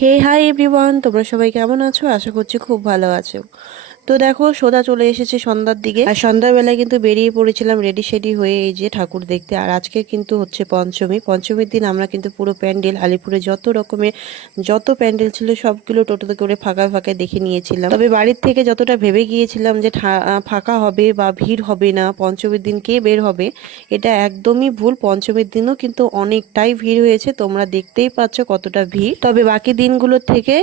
হে hi everyone, তোমরা সবাই কেমন আছো? আশা করছি খুব ভালো আছো। তো দেখো, সোদা চলে এসেছে সন্ধ্যার দিকে, আর সন্ধ্যাবেলায় কিন্তু বেরিয়ে পড়েছিলাম রেডি সেডি হয়ে এই যে ঠাকুর দেখতে। আর আজকে কিন্তু হচ্ছে পঞ্চমী। পঞ্চমীর দিন আমরা কিন্তু পুরো প্যান্ডেল আলিপুরে যত রকমের যত প্যান্ডেল ছিল সবগুলো টোটোতে করে ফাঁকা ফাঁকা দেখে নিয়েছিলাম। তবে বাড়ির থেকে যতটা ভেবে গিয়েছিলাম যে ফাঁকা হবে বা ভিড় হবে না, পঞ্চমীর দিন কে বের হবে, এটা একদমই ভুল। পঞ্চমীর দিনও কিন্তু অনেকটাই ভিড় হয়েছে, তোমরা দেখতেই পাচ্ছ কতটা ভিড়। তবে বাকি দিনগুলোর থেকে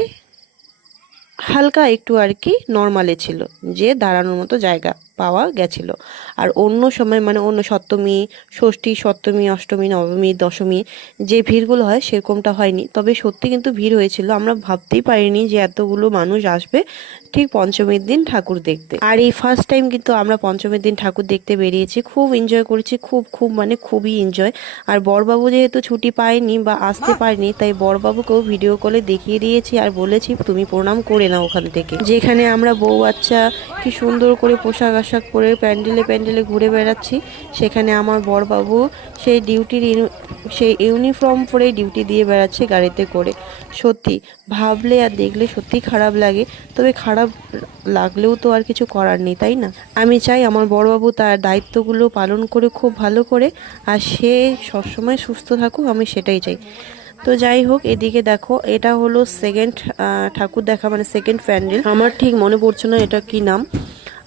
হালকা একটু আর কি নর্মালে ছিল, যে দাঁড়ানোর মতো জায়গা পাওয়া গেছিল। আর অন্য সময় মানে অন্য সপ্তমী, ষষ্ঠী, সপ্তমী, অষ্টমী, নবমী, দশমী যে ভিড়গুলো হয় সেরকমটা হয়নি। তবে সত্যি কিন্তু ভিড় হয়েছিল, আমরা ভাবতেই পারিনি যে এতগুলো মানুষ আসবে ঠিক পঞ্চমীর দিন ঠাকুর দেখতে। আর এই ফার্স্ট টাইম কিন্তু আমরা পঞ্চমীর দিন ঠাকুর দেখতে বেরিয়েছি, খুব এনজয় করেছি, খুব খুব মানে খুবই এনজয়। আর বড়বাবু যেহেতু ছুটি পায়নি বা আসতে পারেনি, তাই বড়বাবুকেও ভিডিও কলে দেখিয়ে দিয়েছি আর বলেছি তুমি প্রণাম করে নাও ওখান থেকে। যেখানে আমরা বউ বাচ্চা কি সুন্দর করে পোশাক আশাক পরে প্যান্ডেলে প্যান্ডেলে ঘুরে বেড়াচ্ছি, সেখানে আমার বড়বাবু সেই ইউনিফর্ম পরে ডিউটি দিয়ে বেড়াচ্ছে গাড়িতে করে। সত্যি ভাবলে আর দেখলে সত্যি খারাপ লাগে, তবে খারাপ লাগলেও তো আর কিছু করার নেই, তাই না? আমি চাই আমার বড়বাবু তার দায়িত্বগুলো পালন করে খুব ভালো করে, আর সে সবসময় সুস্থ থাকুক, আমি সেটাই চাই। তো যাই হোক, এদিকে দেখো, এটা হলো সেকেন্ড ঠাকুর দেখা, মানে সেকেন্ড প্যান্ডেল। আমার ঠিক মনে পড়ছে না এটা কি নাম।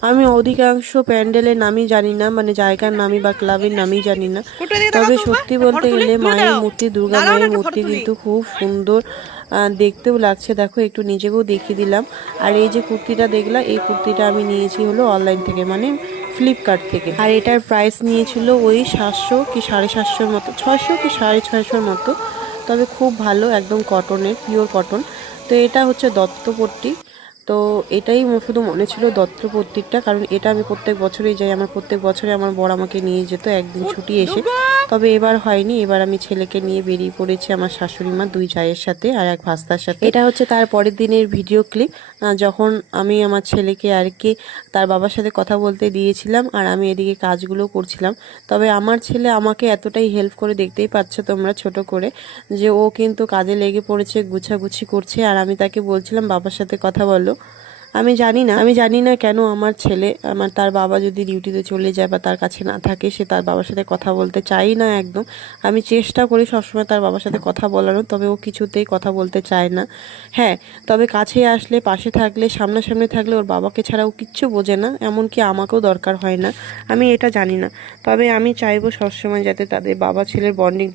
আমি অধিকাংশ প্যান্ডেলের নামই জানি না, মানে জায়গার নামই বা ক্লাবের নামই জানি না। তবে সত্যি বলতে গেলে মায়ের মূর্তি, দুর্গা মায়ের মূর্তি কিন্তু খুব সুন্দর দেখতেও লাগছে। দেখো, একটু নিজেকেও দেখিয়ে দিলাম। আর এই যে কুর্তিটা দেখলাম, এই কুর্তিটা আমি নিয়েছি হলো অনলাইন থেকে, মানে ফ্লিপকার্ট থেকে। আর এটার প্রাইস নিয়েছিল ওই 700 কি 750 মতো, 600 কি 650 মতো। তবে খুব ভালো, একদম কটনের, পিওর কটন। তো এটা হচ্ছে দত্তপট্টি। তো এটাই শুধু মনে ছিল দত্তপট্টিরটা, কারণ এটা আমি প্রত্যেক বছরই যাই, আমার প্রত্যেক বছরে আমার বর আমাকে নিয়ে যেত একদিন ছুটি এসে। তবে এবার হয়নি, এবার আমি ছেলেকে নিয়ে বেরিয়ে পড়েছি আমার শাশুড়ি মা, দুই জায়ের সাথে আর এক ভাস্তার সাথে। এটা হচ্ছে তার পরের দিনের ভিডিও ক্লিপ, যখন আমি আমার ছেলেকে আর কি তার বাবার সাথে কথা বলতে দিয়েছিলাম, আর আমি এদিকে কাজগুলো করছিলাম। তবে আমার ছেলে আমাকে এতটাই হেল্প করে, দেখতেই পাচ্ছ তোমরা ছোট করে, যে ও কিন্তু কাজে লেগে পড়েছে, গুছাগুছি করছে। আর আমি তাকে বলছিলাম বাবার সাথে কথা বলো। আমি জানি না কেন আমার ছেলে, তার বাবা যদি ডিউটিতে চলে যায় বা তার কাছে না থাকে, সে তার বাবার সাথে কথা বলতে চাই না একদম। আমি চেষ্টা করি সবসময় তার বাবার সাথে কথা বলারও, তবে ও কিছুতেই কথা বলতে চায় না। হ্যাঁ, তবে কাছে আসলে, পাশে থাকলে, সামনাসামনি থাকলে ওর বাবাকে ছাড়া ও কিচ্ছু বোঝে না, এমনকি আমাকেও দরকার হয় না। আমি এটা জানি না, তবে আমি চাইবো সবসময় যাতে তাদের বাবা ছেলের বন্ডিং